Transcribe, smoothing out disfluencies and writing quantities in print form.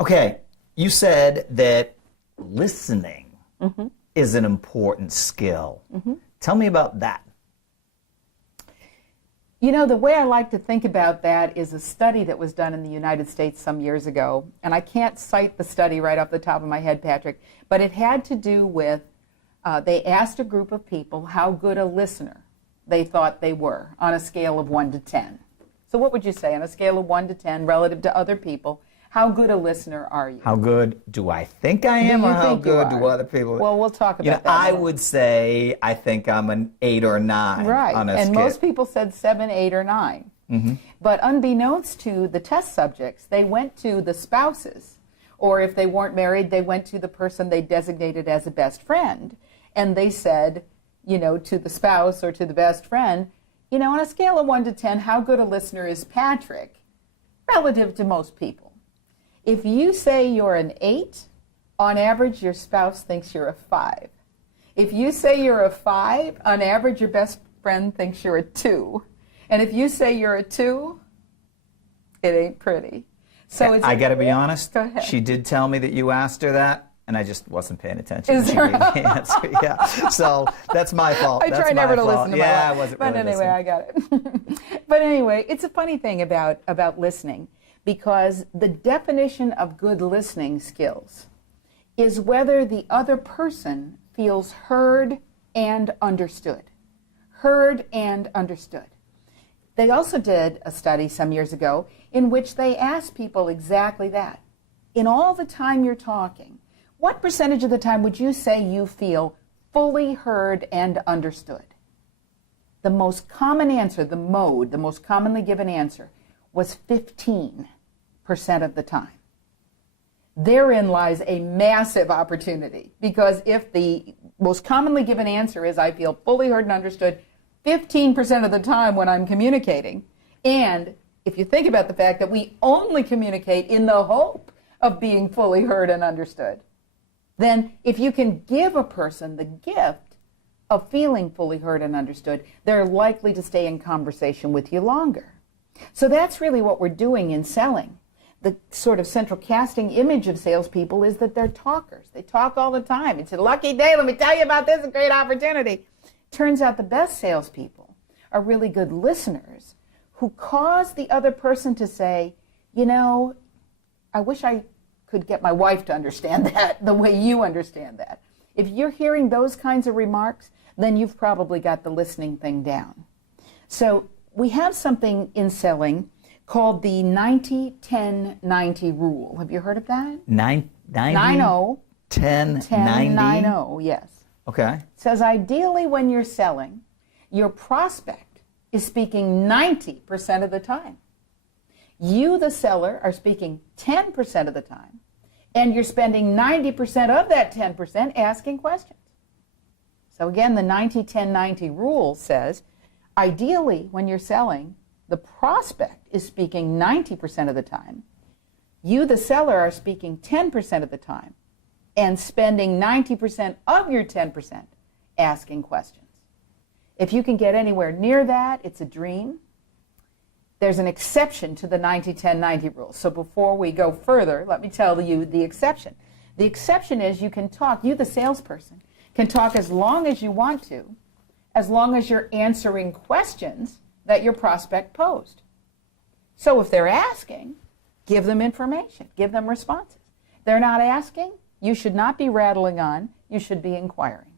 Okay, you said that listening is an important skill. Tell me about that. You know, the way I like to think about that is a study that was done in the United States some years ago, and I can't cite the study right off the top of my head, Patrick, but it had to do with, they asked a group of people how good a listener they thought they were on a scale of 1 to 10. So what would you say on a scale of 1 to 10 relative to other people? How good a listener are you? How good do I think I am, or how good do other people? Well, we'll talk about that. I would say I think I'm an 8 or 9 right. on a and scale. Most people said 7, 8, or 9. But unbeknownst to the test subjects, they went to the spouses, or if they weren't married, they went to the person they designated as a best friend, and they said, you know, to the spouse or to the best friend, you know, on a scale of 1 to 10, how good a listener is Patrick relative to most people? If you say you're an 8, on average, your spouse thinks you're a 5. If you say you're a 5, on average, your best friend thinks you're a 2. And if you say you're a 2, it ain't pretty. So it's, I got to be honest. Go ahead. She did tell me that you asked her that, and I just wasn't paying attention. Is She there- gave me the answer. Yeah. So that's my fault. I That's try my never to fault. listen to yeah, my I wife. wasn't But really anyway, listening. I got it. But anyway, it's a funny thing about listening, because the definition of good listening skills is whether the other person feels heard and understood. Heard and understood. They also did a study some years ago in which they asked people exactly that. In all the time you're talking, what percentage of the time would you say you feel fully heard and understood? The most common answer, the most commonly given answer, was 15% of the time. Therein lies a massive opportunity, because if the most commonly given answer is I feel fully heard and understood 15% of the time when I'm communicating, and if you think about the fact that we only communicate in the hope of being fully heard and understood, then if you can give a person the gift of feeling fully heard and understood, they're likely to stay in conversation with you longer. So that's really what we're doing in selling. The sort of central casting image of salespeople is that they're talkers. They talk all the time. It's a lucky day. Let me tell you about this, a great opportunity. Turns out the best salespeople are really good listeners who cause the other person to say, you know, I wish I could get my wife to understand that the way you understand that. If you're hearing those kinds of remarks, then you've probably got the listening thing down. So we have something in selling called the 90-10-90 rule. Have you heard of that? 90? 90. 10, 10, 90? 90, yes. Okay. It says ideally when you're selling, your prospect is speaking 90% of the time. You, the seller, are speaking 10% of the time, and you're spending 90% of that 10% asking questions. So again, the 90-10-90 rule says, ideally when you're selling, the prospect is speaking 90% of the time. You, the seller, are speaking 10% of the time and spending 90% of your 10% asking questions. If you can get anywhere near that, it's a dream. There's an exception to the 90-10-90 rule. So before we go further, let me tell you the exception. The exception is you can talk, you the salesperson, can talk as long as you want to, as long as you're answering questions that your prospect posed. So if they're asking, give them information, give them responses. They're not asking, you should not be rattling on, you should be inquiring.